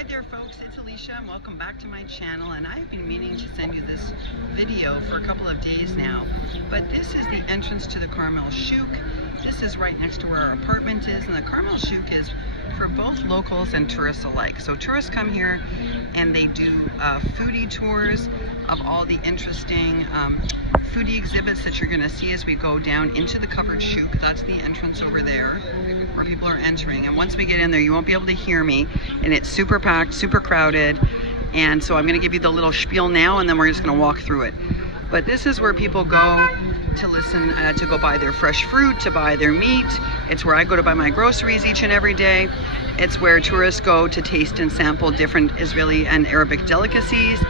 Hi there folks, it's Alicia and welcome back to my channel, and I've been meaning to send you this video for a couple of days now, but this is the entrance to the Carmel Shuk. This is right next to where our apartment is, and the Carmel Shuk is for both locals and tourists alike. So tourists come here and they do foodie tours of all the interesting foodie exhibits that you're going to see as we go down into the covered shuk. That's the entrance over there where people are entering, and once we get in there you won't be able to hear me, and it's super packed, super crowded, and so I'm going to give you the little spiel now and then we're just going to walk through it. But this is where people go to listen, to go buy their fresh fruit, to buy their meat. It's where I go to buy my groceries each and every day. It's where tourists go to taste and sample different Israeli and Arabic delicacies.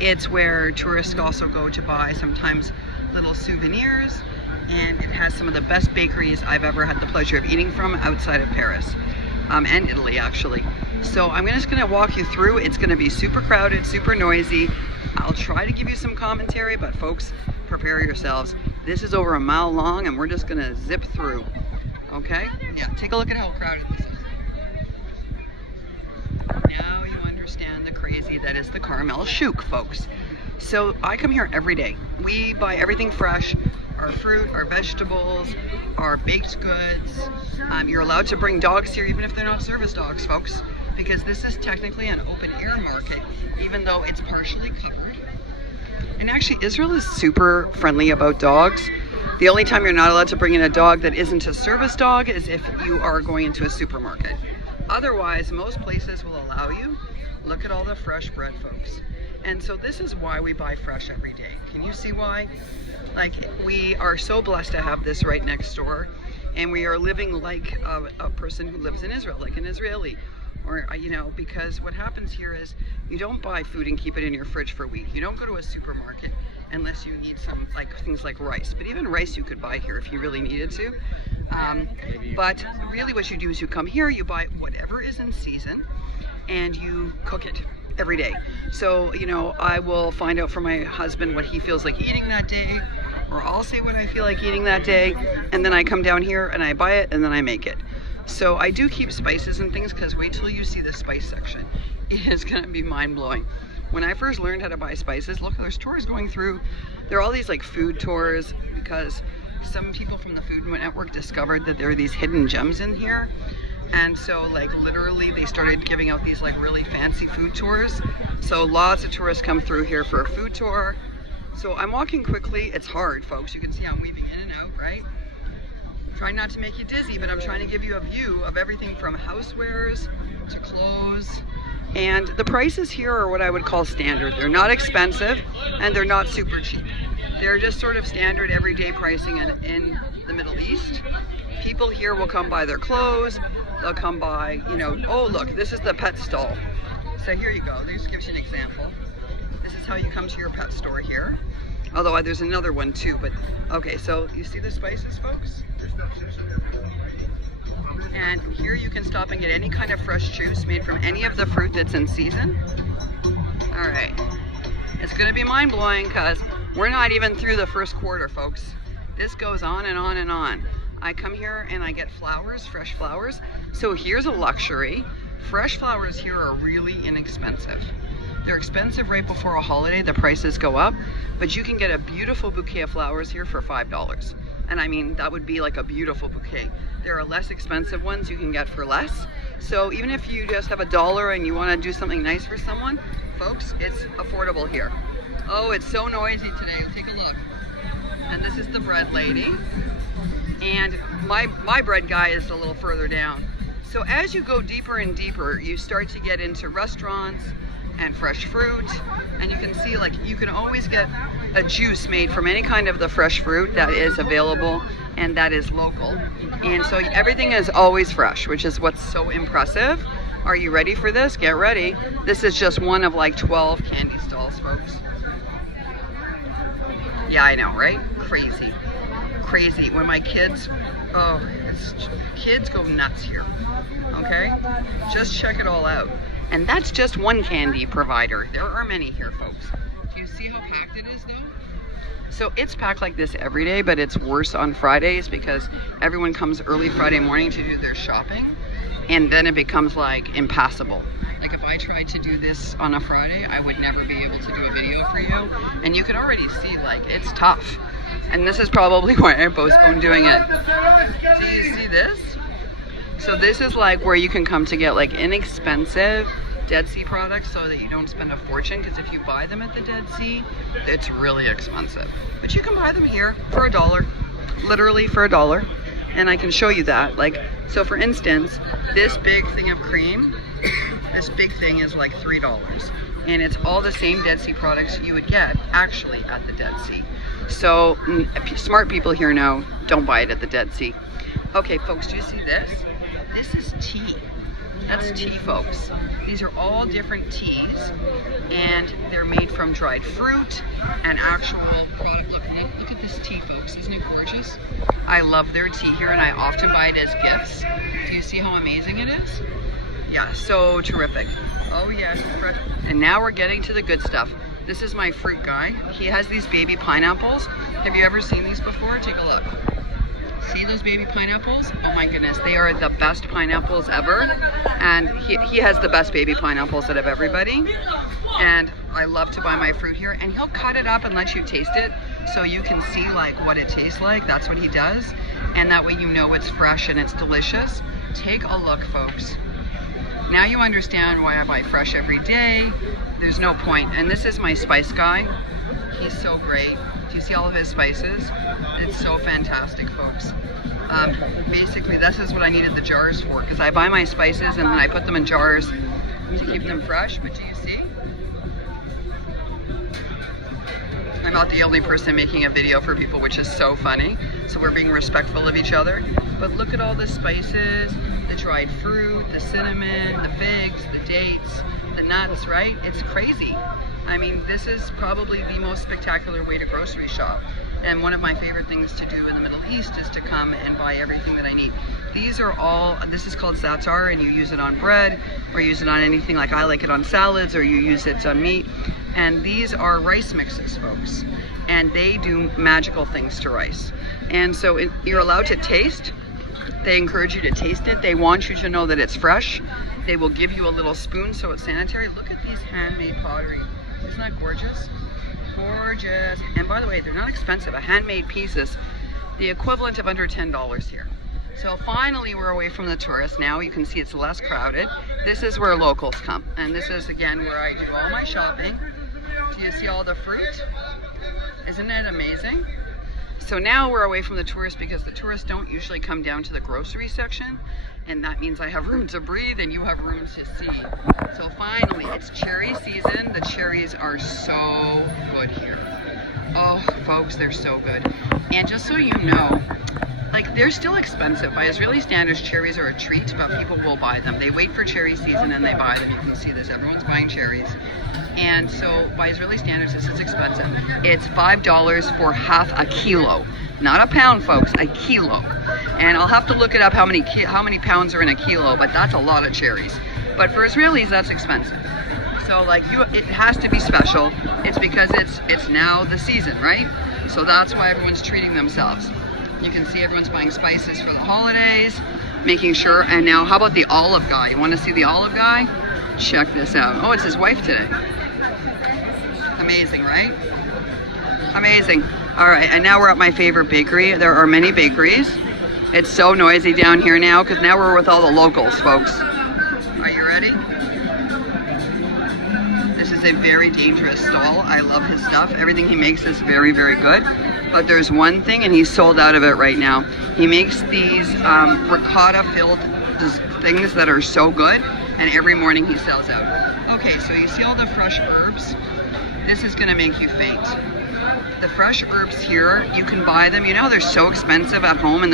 It's where tourists also go to buy sometimes little souvenirs, and it has some of the best bakeries I've ever had the pleasure of eating from outside of Paris, and Italy actually. So I'm just going to walk you through. It's going to be super crowded, super noisy. I'll try to give you some commentary, but folks, prepare yourselves. This is over a mile long and we're just going to zip through. Okay? Yeah, take a look at how crowded this is. Now you understand the crazy that is the Carmel Shuk, folks. So I come here every day. We buy everything fresh, our fruit, our vegetables, our baked goods. You're allowed to bring dogs here even if they're not service dogs, folks, because this is technically an open air market, even though it's partially covered. And actually Israel is super friendly about dogs. The only time you're not allowed to bring in a dog that isn't a service dog is if you are going into a supermarket. Otherwise, most places will allow you. Look at all the fresh bread, folks. And so this is why we buy fresh every day. Can you see why? Like, we are so blessed to have this right next door, and we are living like a person who lives in Israel, like an Israeli. Or, you know, because what happens here is you don't buy food and keep it in your fridge for a week. You don't go to a supermarket unless you need some, like, things like rice. But even rice you could buy here if you really needed to. But really what you do is you come here, you buy whatever is in season, and you cook it every day. So, you know, I will find out from my husband what he feels like eating that day, or I'll say what I feel like eating that day, and then I come down here and I buy it and then I make it. So I do keep spices and things, because wait till you see the spice section. It is going to be mind-blowing. When I first learned how to buy spices, look, there's tours going through. There are all these like food tours, because some people from the Food Network discovered that there are these hidden gems in here. And so like literally they started giving out these like really fancy food tours. So lots of tourists come through here for a food tour. So I'm walking quickly. It's hard, folks. You can see I'm weaving in and out, right? Trying not to make you dizzy, but I'm trying to give you a view of everything from housewares to clothes. And the prices here are what I would call standard. They're not expensive and they're not super cheap. They're just sort of standard everyday pricing in the Middle East. People here will come buy their clothes. They'll come buy, you know, oh look, this is the pet stall. So here you go. This gives you an example. This is how you come to your pet store here. Although there's another one too, but okay, so you see the spices, folks? And here you can stop and get any kind of fresh juice made from any of the fruit that's in season. All right, it's gonna be mind-blowing because we're not even through the first quarter, folks. This goes on and on and on. I come here and I get flowers, fresh flowers. So here's a luxury. Fresh flowers here are really inexpensive. They're expensive right before a holiday, the prices go up, but you can get a beautiful bouquet of flowers here for $5. And I mean, that would be like a beautiful bouquet. There are less expensive ones you can get for less. So even if you just have $1 and you want to do something nice for someone, folks, it's affordable here. Oh, it's so noisy today. Take a look. And this is the bread lady. And my bread guy is a little further down. So as you go deeper and deeper, you start to get into restaurants and fresh fruit, and you can see like you can always get a juice made from any kind of the fresh fruit that is available and that is local. And so everything is always fresh, which is what's so impressive. Are you ready for this? Get ready. This is just one of like 12 candy stalls, folks. Yeah, I know, right? Crazy. Crazy. When my kids, kids go nuts here. Okay? Just check it all out. And that's just one candy provider. There are many here, folks. Do you see how packed it is, though? So it's packed like this every day, but it's worse on Fridays because everyone comes early Friday morning to do their shopping, and then it becomes like impassable. Like if I tried to do this on a Friday, I would never be able to do a video for you. And you can already see, like, it's tough. And this is probably why I postponed doing it. Do you see this? So this is like where you can come to get like inexpensive Dead Sea products so that you don't spend a fortune, because if you buy them at the Dead Sea, it's really expensive. But you can buy them here for $1, literally for $1. And I can show you that. Like, so for instance, this big thing of cream, this big thing is like $3. And it's all the same Dead Sea products you would get actually at the Dead Sea. So smart people here know, don't buy it at the Dead Sea. Okay, folks, do you see this? This is tea. That's tea, folks. These are all different teas, and they're made from dried fruit and actual product. Look at this tea, folks. Isn't it gorgeous? I love their tea here, and I often buy it as gifts. Do you see how amazing it is? Yeah, so terrific. Oh yes, and now we're getting to the good stuff. This is my fruit guy. He has these baby pineapples. Have you ever seen these before? Take a look. See those baby pineapples? Oh my goodness, they are the best pineapples ever. And he has the best baby pineapples out of everybody. And I love to buy my fruit here. And he'll cut it up and let you taste it so you can see like what it tastes like. That's what he does. And that way you know it's fresh and it's delicious. Take a look, folks. Now you understand why I buy fresh every day. There's no point. And this is my spice guy. He's so great. Do you see all of his spices? It's so fantastic, folks. Basically, this is what I needed the jars for, because I buy my spices and then I put them in jars to keep them fresh. But do you see? I'm not the only person making a video for people, which is so funny. So we're being respectful of each other. But look at all the spices, the dried fruit, the cinnamon, the figs, the dates, the nuts, right? It's crazy. I mean, this is probably the most spectacular way to grocery shop. And one of my favorite things to do in the Middle East is to come and buy everything that I need. These are all, this is called za'atar, and you use it on bread, or use it on anything, like I like it on salads, or you use it on meat. And these are rice mixes, folks. And they do magical things to rice. And so you're allowed to taste. They encourage you to taste it. They want you to know that it's fresh. They will give you a little spoon so it's sanitary. Look at these handmade pottery. Isn't that gorgeous? Gorgeous. And by the way, they're not expensive. A handmade piece is the equivalent of under $10 here. So finally we're away from the tourists. Now you can see it's less crowded. This is where locals come. And this is again where I do all my shopping. Do you see all the fruit? Isn't it amazing? So now we're away from the tourists because the tourists don't usually come down to the grocery section. And that means I have room to breathe and you have room to see. So finally, it's cherry season. The cherries are so good here. Oh, folks, they're so good. And just so you know, like, they're still expensive. By Israeli standards, cherries are a treat, but people will buy them. They wait for cherry season and they buy them. You can see this. Everyone's buying cherries. And so by Israeli standards, this is expensive. It's $5 for half a kilo. Not a pound, folks, a kilo. And I'll have to look it up how many pounds are in a kilo, but that's a lot of cherries. But for Israelis, that's expensive. So like it has to be special. It's because it's now the season, right? So that's why everyone's treating themselves. You can see everyone's buying spices for the holidays, making sure. And now how about the olive guy? You want to see the olive guy? Check this out. Oh, it's his wife today. Amazing, right? Amazing. All right, and now we're at my favorite bakery. There are many bakeries. It's so noisy down here now because now we're with all the locals, folks. Are you ready? This is a very dangerous stall. I love his stuff. Everything he makes is very, very good. But there's one thing, and he's sold out of it right now. He makes these ricotta-filled things that are so good, and every morning he sells out. Okay, so you see all the fresh herbs? This is gonna make you faint. The fresh herbs here, you can buy them. You know they're so expensive at home.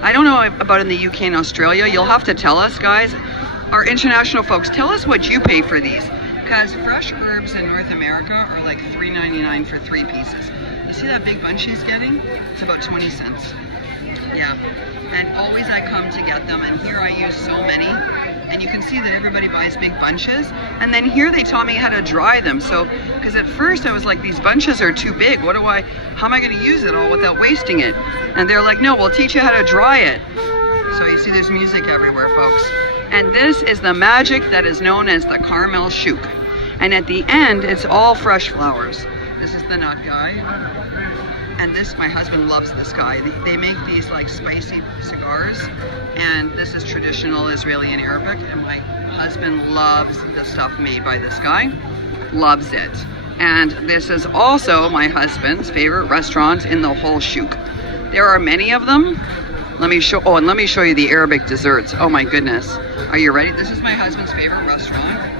I don't know about in the UK and Australia. You'll have to tell us, guys. Our international folks, tell us what you pay for these. Because fresh herbs in North America are like $3.99 for 3 pieces. You see that big bunch he's getting? It's about 20 cents. Yeah. And always I come to get them, and here I use so many. And you can see that everybody buys big bunches. And then here they taught me how to dry them. So, because at first I was like, these bunches are too big. How am I going to use it all without wasting it? And they're like, no, we'll teach you how to dry it. So you see there's music everywhere, folks. And this is the magic that is known as the Carmel Shuk. And at the end, it's all fresh flowers. This is the nut guy. And this, my husband loves this guy. They make these like spicy cigars. And this is traditional Israeli and Arabic. And my husband loves the stuff made by this guy. Loves it. And this is also my husband's favorite restaurant in the whole shuk. There are many of them. Let me show you the Arabic desserts. Oh my goodness. Are you ready? This is my husband's favorite restaurant.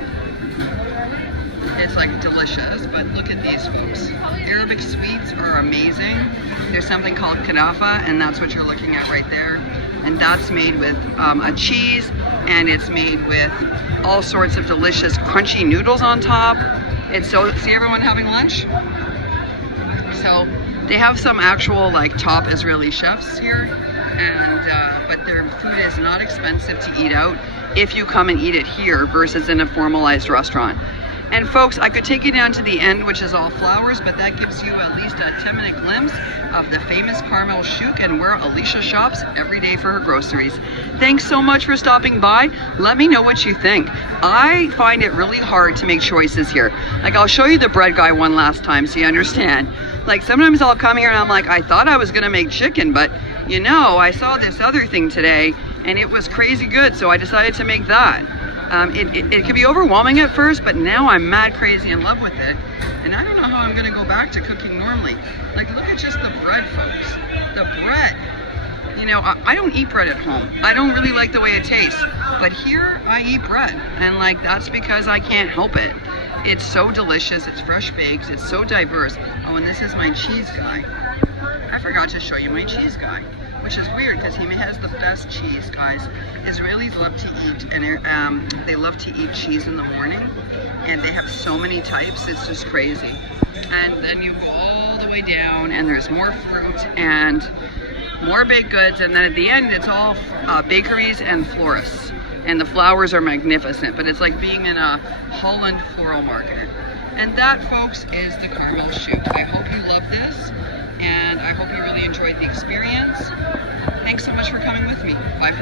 It's like delicious, but look at these folks. Arabic sweets are amazing. There's something called kanafa, and that's what you're looking at right there. And that's made with a cheese, and it's made with all sorts of delicious crunchy noodles on top. It's so, see everyone having lunch? So they have some actual like top Israeli chefs here, and but their food is not expensive to eat out if you come and eat it here versus in a formalized restaurant. And folks, I could take you down to the end, which is all flowers, but that gives you at least a 10-minute glimpse of the famous Carmel Shuk and where Alicia shops every day for her groceries. Thanks so much for stopping by. Let me know what you think. I find it really hard to make choices here. Like, I'll show you the bread guy one last time so you understand. Like, sometimes I'll come here and I'm like, I thought I was gonna make chicken, but you know, I saw this other thing today and it was crazy good, so I decided to make that. It can be overwhelming at first, but now I'm mad crazy in love with it. And I don't know how I'm gonna go back to cooking normally. Like, look at just the bread, folks. The bread. You know, I don't eat bread at home. I don't really like the way it tastes. But here, I eat bread. And like, that's because I can't help it. It's so delicious, it's fresh baked, it's so diverse. Oh, and this is my cheese guy. I forgot to show you my cheese guy, which is weird because he has the best cheese, guys. Israelis love to eat, and they love to eat cheese in the morning, and they have so many types, it's just crazy. And then you go all the way down, and there's more fruit and more baked goods, and then at the end, it's all bakeries and florists. And the flowers are magnificent, but it's like being in a Holland floral market. And that, folks, is the Carmel Shuk. I hope you love this, and I hope you really enjoyed the experience. Thanks so much for coming with me. Bye.